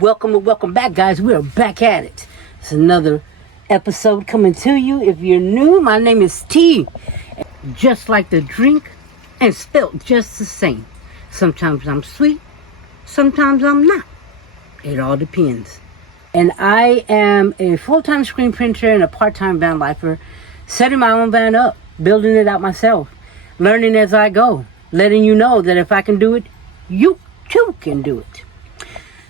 Welcome and welcome back, guys. We are back at it. It's another episode coming to you. If you're new, my name is T. Just like the drink and spelled just the same. Sometimes I'm sweet, sometimes I'm not. It all depends. And I am a full-time screen printer and a part-time van lifer, setting my own van up, building it out myself, learning as I go, letting you know that if I can do it, you too can do it.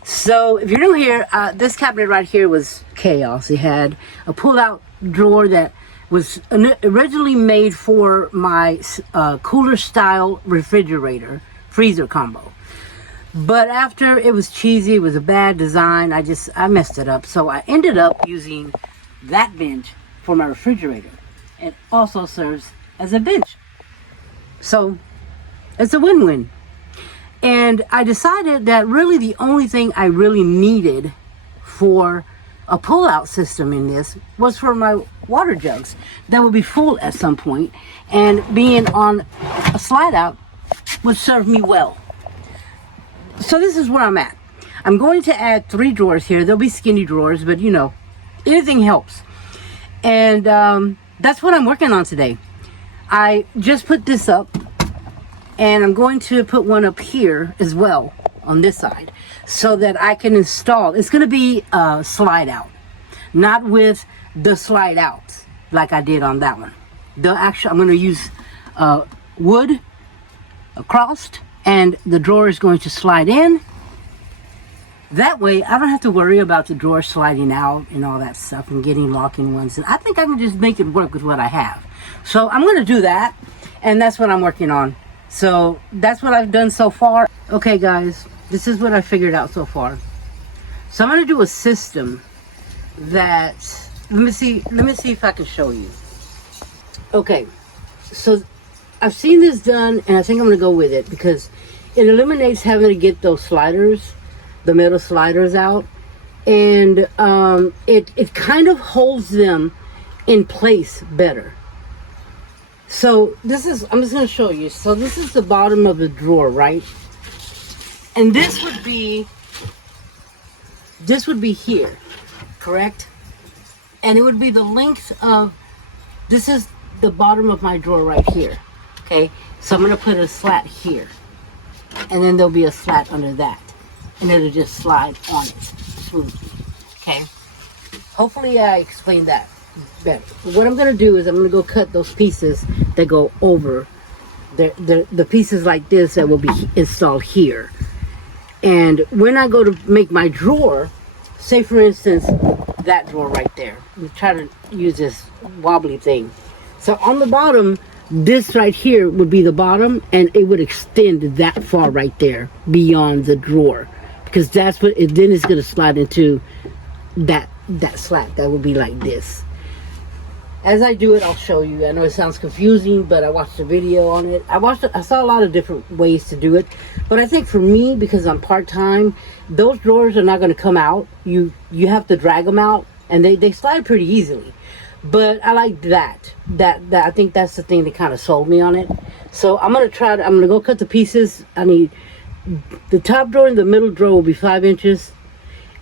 So if you're new here, this cabinet right here was chaos. It had a pull-out drawer that was originally made for my cooler style refrigerator freezer combo. But after it was cheesy, it was a bad design, I messed it up. So I ended up using that bench for my refrigerator. It also serves as a bench. So it's a win-win. And I decided that really the only thing I really needed for a pull-out system in this was for my water jugs that would be full at some point, and being on a slide out would serve me well. So this is where I'm at. I'm going to add 3 drawers here. They'll be skinny drawers, but you know, anything helps. And that's what I'm working on today. I just put this up, and I'm going to put one up here as well on this side so that I can install. It's going to be a slide out, not with the slide out like I did on that one. I'm going to use wood across, and the drawer is going to slide in. That way I don't have to worry about the drawer sliding out and all that stuff and getting locking ones. And I think I can just make it work with what I have. So I'm going to do that, and that's what I'm working on. So that's what I've done so far. Okay guys, this is what I figured out so far. So I'm going to do a system that, let me see if I can show you. Okay, so I've seen this done, and I think I'm going to go with it because it eliminates having to get those sliders, the metal sliders out, and it kind of holds them in place better. So I'm just going to show you. So this is the bottom of the drawer, right? And this would be here, correct? And it would be the length of, this is the bottom of my drawer right here, okay? So I'm going to put a slat here, and then there'll be a slat under that, and it'll just slide on it smoothly, okay? Hopefully I explained that better. What I'm going to do is I'm going to go cut those pieces that go over the pieces like this that will be installed here. And when I go to make my drawer, say for instance that drawer right there, I'm trying to use this wobbly thing. So on the bottom, this right here would be the bottom, and it would extend that far right there beyond the drawer, because that's what it then is going to slide into that slat that will be like this. As I do it, I'll show you. I know it sounds confusing, but I watched a video on it. I saw a lot of different ways to do it. But I think for me, because I'm part-time, those drawers are not going to come out. You have to drag them out, and they slide pretty easily. But I like that. I think that's the thing that kind of sold me on it. So I'm going to go cut the pieces. I need the top drawer and the middle drawer will be 5 inches,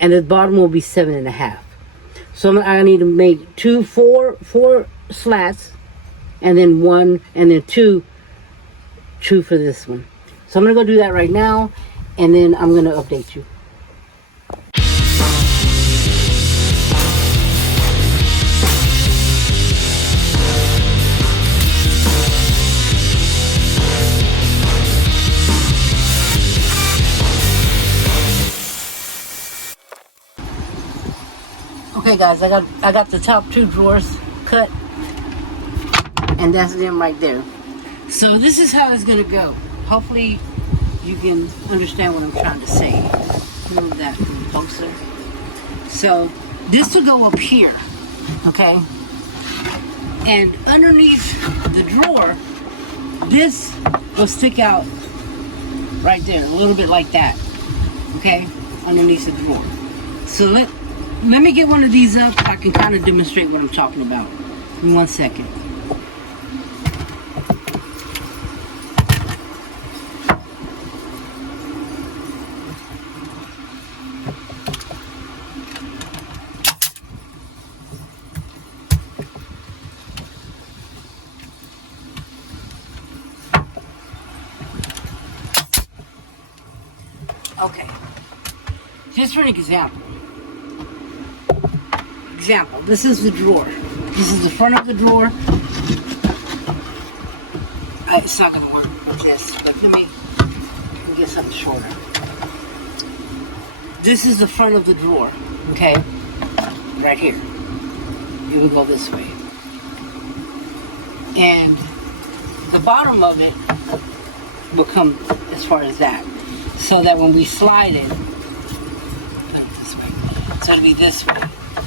and the bottom will be 7.5. So I need to make four slats, and then 1, and then two for this one. So I'm going to go do that right now, and then I'm going to update you. Okay guys, I got the top 2 drawers cut, and that's them right there. So this is how it's gonna go. Hopefully you can understand what I'm trying to say. Move that closer. So this will go up here, okay? And underneath the drawer, this will stick out right there, a little bit like that, okay? Underneath the drawer. So let me get one of these up so I can kind of demonstrate what I'm talking about. In 1 second. just for an example. This is the drawer. This is the front of the drawer. It's not going to work with this, but let me get something shorter. This is the front of the drawer, okay? Right here. It will go this way. And the bottom of it will come as far as that. So that when we slide it, put it this way. So it'll be this way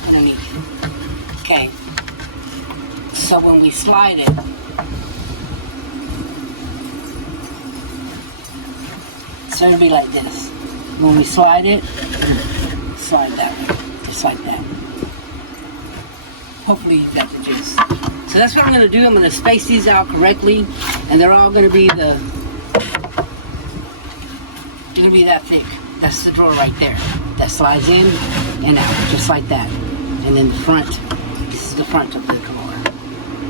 underneath. Okay. So when we slide it, so it'll be like this. When we slide it, slide that way. Just like that. Hopefully you got the gist. So that's what I'm going to do. I'm going to space these out correctly. And they're all going to be they're going to be that thick. That's the drawer right there. That slides in and out, just like that. And then the front, this is the front of the drawer.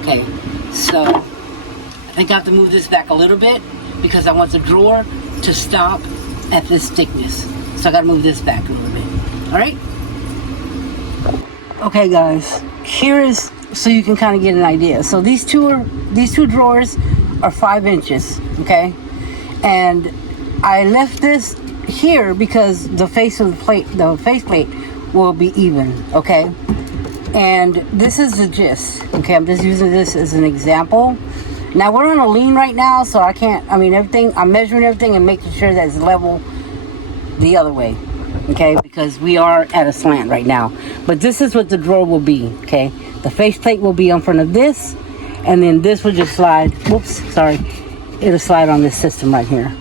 Okay, so I think I have to move this back a little bit because I want the drawer to stop at this thickness. So I got to move this back a little bit. All right? Okay, guys. Here is, so you can kind of get an idea. So these two drawers are 5 inches, okay? And I left this here because the face plate will be even, okay? And this is the gist, okay? I'm just using this as an example. Now we're on a lean right now, so I can't, I'm measuring everything and making sure that it's level the other way, okay? Because we are at a slant right now. But this is what the drawer will be, okay? The faceplate will be in front of this, and then this will just slide, whoops, sorry. It'll slide on this system right here.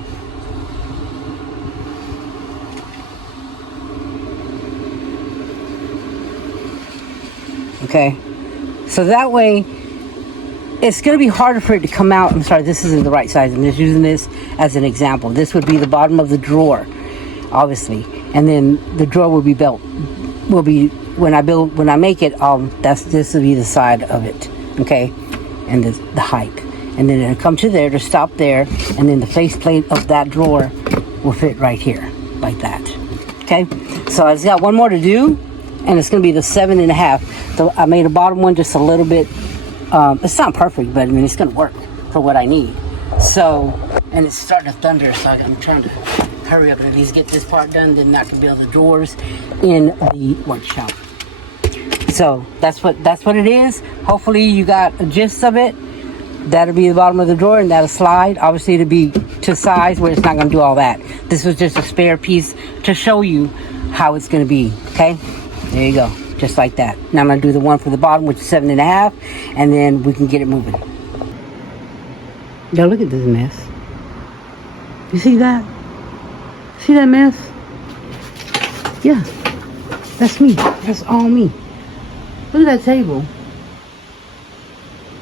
Okay, so that way it's going to be harder for it to come out. I'm sorry, this isn't the right size. I'm just using this as an example. This would be the bottom of the drawer, obviously, and then the drawer will be built. Will be when I make it. This will be the side of it, okay, and the height, and then it'll come to there to stop there, and then the faceplate of that drawer will fit right here, like that. Okay, so I just got one more to do. And it's going to be the 7.5. So I made a bottom one just a little bit. It's not perfect, but I mean, it's going to work for what I need. So, and it's starting to thunder, so I'm trying to hurry up and at least get this part done. Then I can build the drawers in the workshop. So that's what it is. Hopefully you got a gist of it. That'll be the bottom of the drawer, and that'll slide. Obviously, it'll be to size where it's not going to do all that. This was just a spare piece to show you how it's going to be. Okay. There you go, just like that. Now I'm going to do the one for the bottom, which is 7.5, and then we can get it moving. Now look at this mess. You see that? See that mess? Yeah, that's me. That's all me. Look at that table.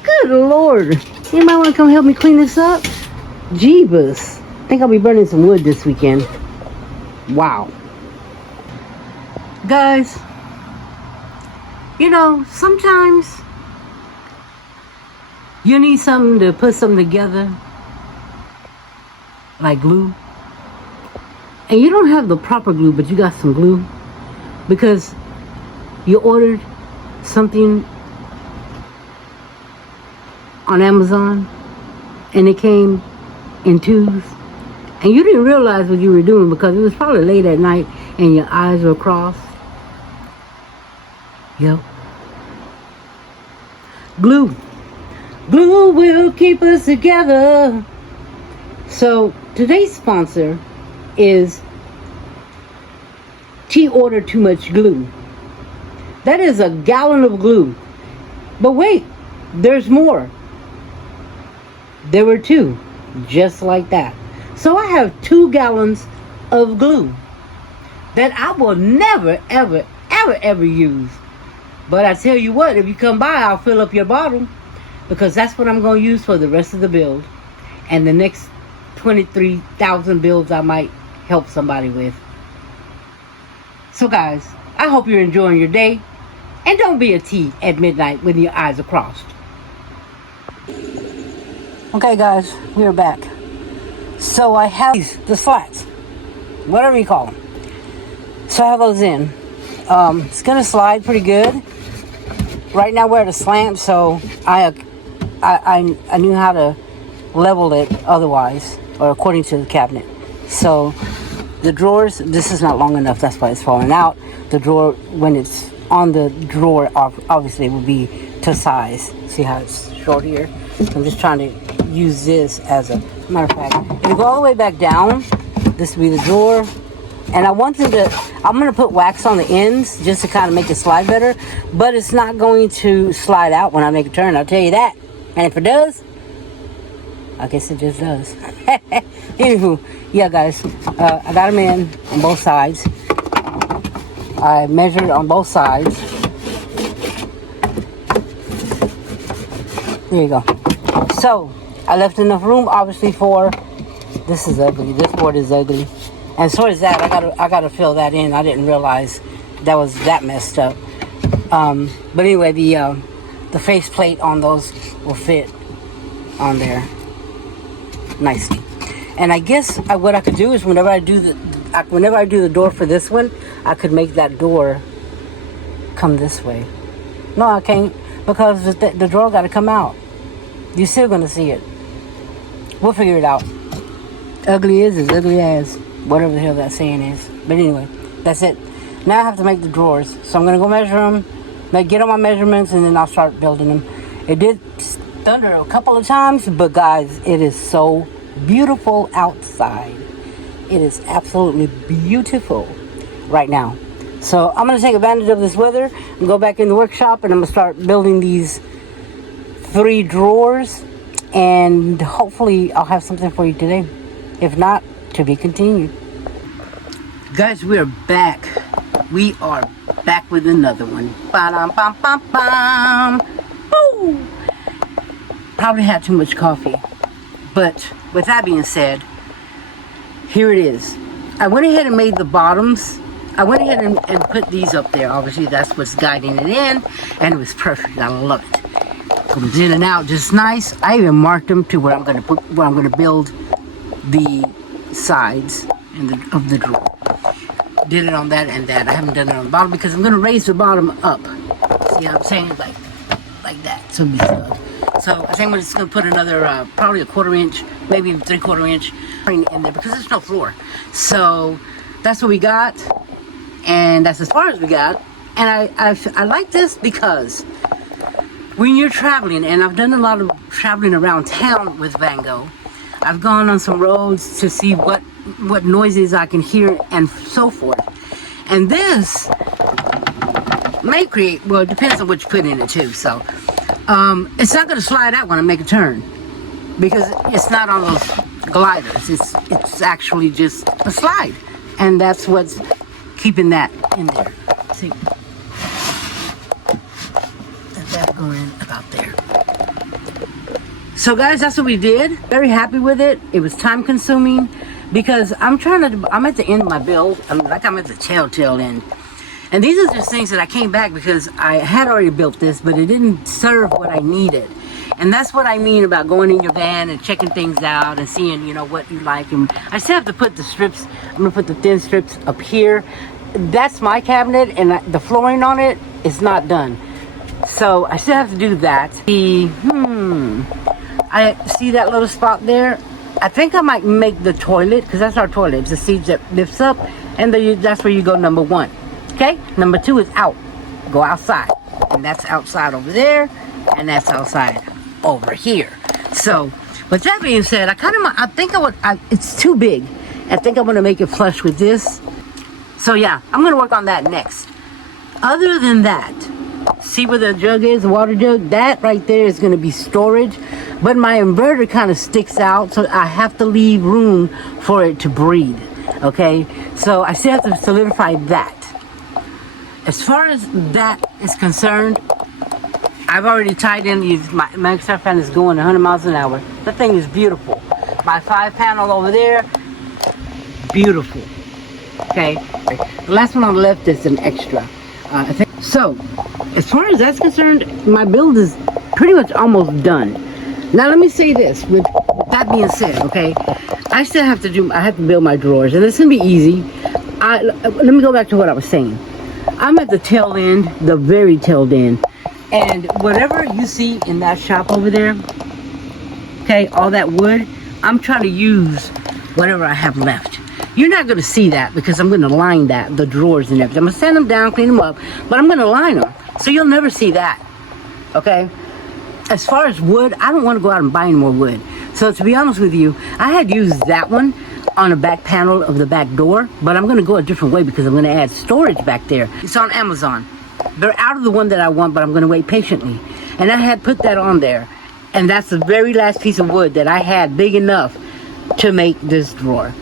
Good Lord. Anybody want to come help me clean this up? Jeebus. I think I'll be burning some wood this weekend. Wow. Guys, you know, sometimes you need something to put something together, like glue, and you don't have the proper glue, but you got some glue because you ordered something on Amazon and it came in tubes, and you didn't realize what you were doing because it was probably late at night and your eyes were crossed. Yep. Glue. Glue will keep us together. So today's sponsor is T Ordered Too Much Glue. That is a gallon of glue. But wait, there's more. There were 2, just like that. So I have 2 gallons of glue that I will never, ever use. But I tell you what, if you come by, I'll fill up your bottle because that's what I'm going to use for the rest of the build. And the next 23,000 builds I might help somebody with. So guys, I hope you're enjoying your day. And don't be a T at midnight when your eyes are crossed. Okay guys, we're back. So I have the slats, whatever you call them. So I have those in. It's gonna slide pretty good. Right now we're at a slant, so I knew how to level it otherwise, or according to the cabinet. So the drawers, this is not long enough, that's why it's falling out. The drawer, when it's on the drawer, obviously will be to size. See how it's short here? I'm just trying to use this as a matter of fact. It'll go all the way back down. This will be the drawer. And I'm going to put wax on the ends just to kind of make it slide better. But it's not going to slide out when I make a turn, I'll tell you that. And if it does, I guess it just does. Anywho, yeah guys, I got them in on both sides. I measured on both sides. There you go. So, I left enough room obviously for, this is ugly, this board is ugly. And so is that. I gotta fill that in. I didn't realize that was that messed up. But anyway, the face plate on those will fit on there nicely. And I guess what I could do is whenever I do the door for this one, I could make that door come this way. No, I can't, because the door got to come out. You're still gonna see it. We'll figure it out. Ugly is as ugly as. Whatever the hell that saying is. But anyway, that's it. Now I have to make the drawers. So I'm going to go measure them, get all my measurements, and then I'll start building them. It did thunder a couple of times, but guys, it is so beautiful outside. It is absolutely beautiful right now. So I'm going to take advantage of this weather and go back in the workshop, and I'm going to start building these 3 drawers. And hopefully I'll have something for you today. If not, to be continued. Guys, we are back. We are back with another one. Ba-dum-bum-bum-bum. Boo! Probably had too much coffee. But with that being said, here it is. I went ahead and made the bottoms. I went ahead and put these up there. Obviously, that's what's guiding it in. And it was perfect. I love it. Comes in and out just nice. I even marked them to where I'm going to build the sides of the drawer. Did it on that and that. I haven't done it on the bottom because I'm going to raise the bottom up. See what I'm saying? Like that. So I think I'm just going to put another probably a 1/4 inch, maybe 3/4 inch in there because there's no floor. So that's what we got, and that's as far as we got. And I like this because when you're traveling, and I've done a lot of traveling around town with Van Gogh. I've gone on some roads to see what noises I can hear and so forth. And this may create, well, it depends on what you put in it too. So it's not going to slide out when I make a turn because it's not on those gliders. It's actually just a slide. And that's what's keeping that in there. See? That's going about there. So guys, that's what we did. Very happy with it. It was time consuming because I'm at the end of my build. I'm at the tail end. And these are just things that I came back because I had already built this, but it didn't serve what I needed. And that's what I mean about going in your van and checking things out and seeing, what you like. And I still have to put the strips, I'm gonna put the thin strips up here. That's my cabinet, and the flooring on it is not done. So I still have to do that. I see that little spot there. I think I might make the toilet, because that's our toilet. It's the seat that lifts up, and that's where you go number 1. Okay? Number 2 is out. Go outside. And that's outside over there, and that's outside over here. So, with that being said, it's too big. I think I'm going to make it flush with this. So yeah, I'm going to work on that next. Other than that, see where the jug is, the water jug? That right there is going to be storage. But my inverter kind of sticks out, so I have to leave room for it to breathe. Okay? So I still have to solidify that. As far as that is concerned, I've already tied in these. My extra fan is going 100 miles an hour. That thing is beautiful. My 5-panel over there, beautiful. Okay? The last one on the left is an extra. I think. So, as far as that's concerned, my build is pretty much almost done. Now let me say this, with that being said, okay, I have to build my drawers, and it's gonna be easy. let me go back to what I was saying. I'm at the tail end, the very tail end. And whatever you see in that shop over there, okay, all that wood, I'm trying to use whatever I have left. You're not going to see that because I'm going to line the drawers and everything. I'm going to sand them down, clean them up, but I'm going to line them. So you'll never see that, okay? As far as wood, I don't want to go out and buy any more wood. So to be honest with you, I had used that one on the back panel of the back door, but I'm going to go a different way because I'm going to add storage back there. It's on Amazon. They're out of the one that I want, but I'm going to wait patiently. And I had put that on there. And that's the very last piece of wood that I had big enough to make this drawer.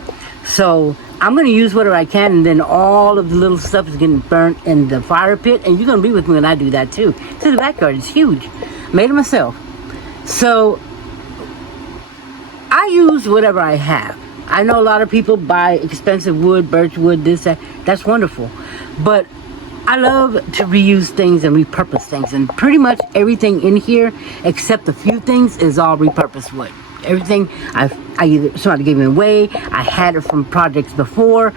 So I'm going to use whatever I can, and then all of the little stuff is getting burnt in the fire pit. And you're going to be with me when I do that too. See, the backyard is huge. Made it myself. So I use whatever I have. I know a lot of people buy expensive wood, birch wood, this, that. That's wonderful. But I love to reuse things and repurpose things. And pretty much everything in here, except a few things, is all repurposed wood. Everything I either somebody gave me away, I had it from projects before,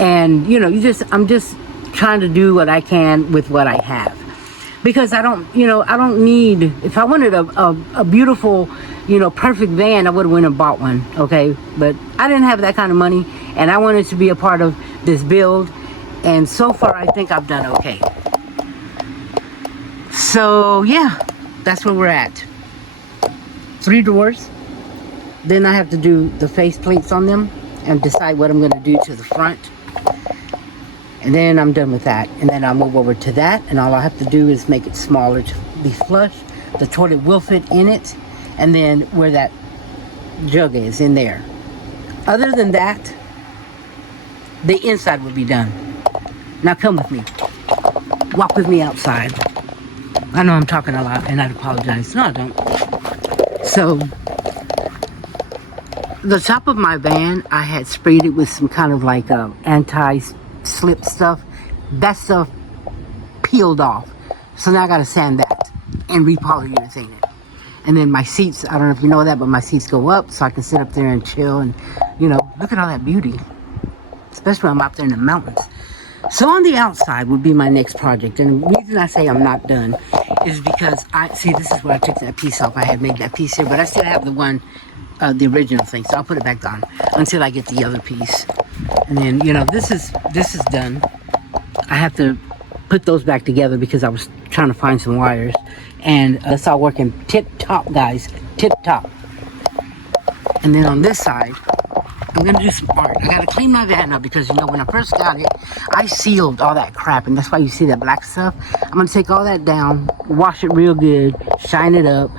and you know, I'm just trying to do what I can with what I have, because I don't need. If I wanted a beautiful, perfect van, I would have went and bought one. Okay, but I didn't have that kind of money, and I wanted to be a part of this build, and so far I think I've done okay. So yeah, that's where we're at. 3 drawers. Then I have to do the face plates on them and decide what I'm going to do to the front. And then I'm done with that. And then I'll move over to that. And all I have to do is make it smaller to be flush. The toilet will fit in it. And then where that jug is, in there. Other than that, the inside will be done. Now come with me. Walk with me outside. I know I'm talking a lot and I apologize. No, I don't. So the top of my van, I had sprayed it with some kind of like anti-slip stuff. That stuff peeled off. So now I gotta sand that and repolyurethane it. And then my seats, I don't know if you know that, but my seats go up so I can sit up there and chill and, look at all that beauty. Especially when I'm out there in the mountains. So on the outside would be my next project. And the reason I say I'm not done is because this is where I took that piece off. I had made that piece here, but I still have the one, the original thing. So I'll put it back on until I get the other piece. And then, this is done. I have to put those back together because I was trying to find some wires. And it's all working tip-top, guys. Tip-top. And then on this side, I'm going to do some art. I got to clean my van up because, when I first got it, I sealed all that crap. And that's why you see that black stuff. I'm going to take all that down, wash it real good, shine it up.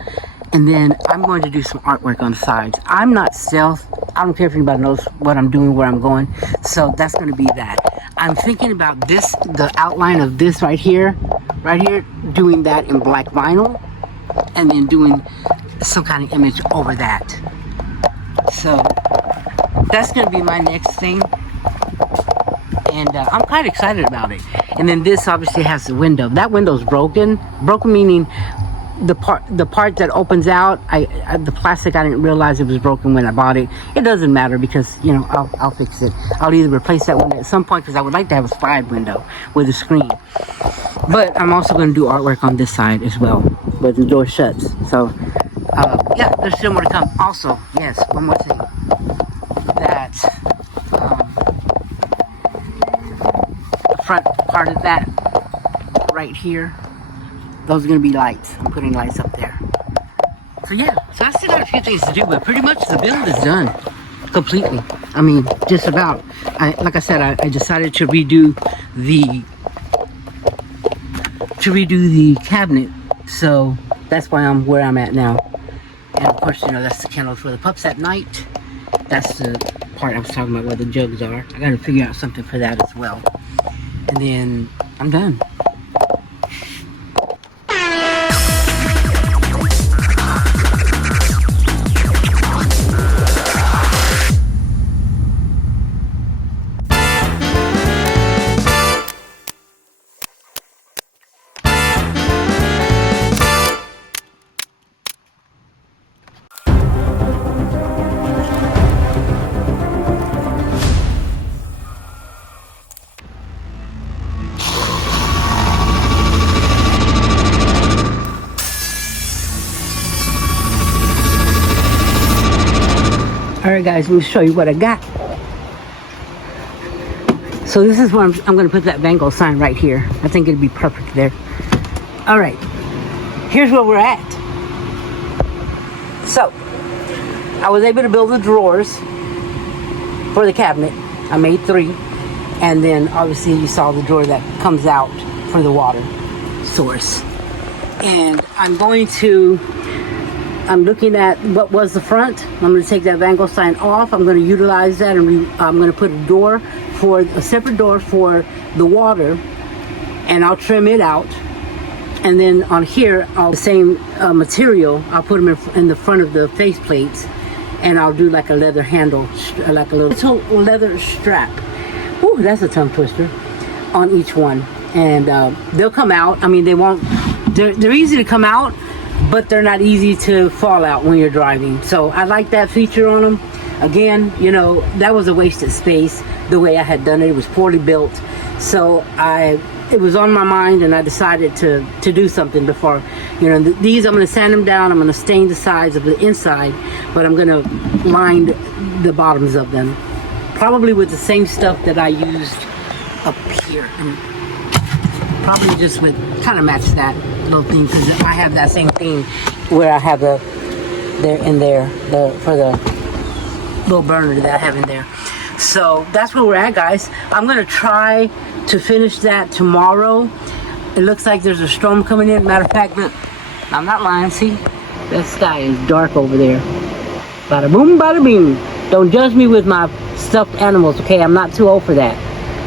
And then I'm going to do some artwork on the sides. I'm not stealth. I don't care if anybody knows what I'm doing, where I'm going. So that's going to be that. I'm thinking about this, the outline of this right here, doing that in black vinyl. And then doing some kind of image over that. So that's going to be my next thing. And I'm quite excited about it. And then this obviously has the window. That window's broken. Broken meaning the part that opens out, the plastic, I didn't realize it was broken when I bought it. It doesn't matter because, I'll fix it. I'll either replace that window at some point because I would like to have a slide window with a screen. But I'm also going to do artwork on this side as well, where the door shuts. So, yeah, there's still more to come. Also, yes, one more thing. That front part of that right here, those are going to be lights. I'm putting lights up there. So yeah, so I still got a few things to do, but pretty much the build is done completely. I mean, just about. Like I said, I decided to redo the cabinet, so that's why I'm where I'm at now. And of course, that's the kennel for the pups at night. That's the part I was talking about where the jugs are. I got to figure out something for that as well. And then I'm done. Alright guys, let me show you what I got. So this is where I'm going to put that Van Gogh sign right here. I think it'd be perfect there. Alright, here's where we're at. So, I was able to build the drawers for the cabinet. I made 3. And then obviously you saw the drawer that comes out for the water source. And I'm looking at what was the front. I'm going to take that Van Gogh sign off. I'm going to utilize that, and I'm going to put a separate door for the water, and I'll trim it out. And then on here, the same material, I'll put them in the front of the face plates, and I'll do like a leather handle, like a little leather strap. Ooh, that's a tongue twister on each one. And they'll come out. I mean, they're easy to come out, but they're not easy to fall out when you're driving. So I like that feature on them. Again, you know, that was a wasted space the way I had done it. It was poorly built. So it was on my mind, and I decided to do something before. You know, these I'm going to sand them down. I'm going to stain the sides of the inside, but I'm going to line the bottoms of them. Probably with the same stuff that I used up here. And probably just with, kind of match that little thing, because I have that same thing where I have for the little burner that I have in there. So that's where we're at, guys. I'm going to try to finish that tomorrow. It looks like there's a storm coming in. Matter of fact, look, I'm not lying. See, that sky is dark over there. Bada boom, bada bing. Don't judge me with my stuffed animals, okay? I'm not too old for that,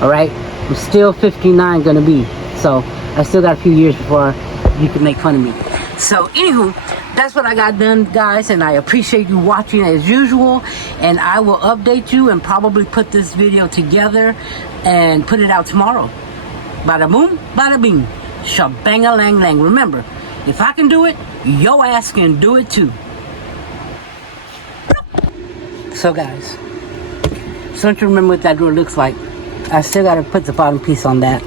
all right? I'm still 59 gonna be, so I still got a few years before you can make fun of me. So anywho, that's what I got done, guys, and I appreciate you watching as usual, and I will update you and probably put this video together and put it out tomorrow. Bada boom, bada bing, shabang-a-lang-lang. Remember, if I can do it, your ass can do it too. So guys, so don't you remember what that door looks like? I still got to put the bottom piece on that.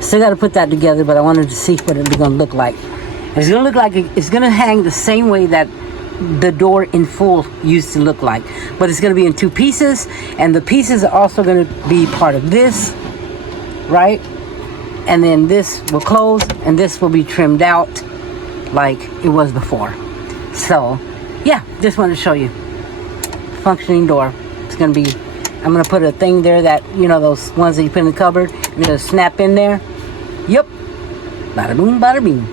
Still got to put that together, but I wanted to see what it's going to look like. It's going to look like it's going to hang the same way that the door in full used to look like. But it's going to be in 2 pieces, and the pieces are also going to be part of this, right? And then this will close, and this will be trimmed out like it was before. So, yeah, just wanted to show you. Functioning door. It's gonna be, I'm gonna put a thing there that, you know, those ones that you put in the cupboard, you're gonna snap in there. Yep. Bada boom, bada bing.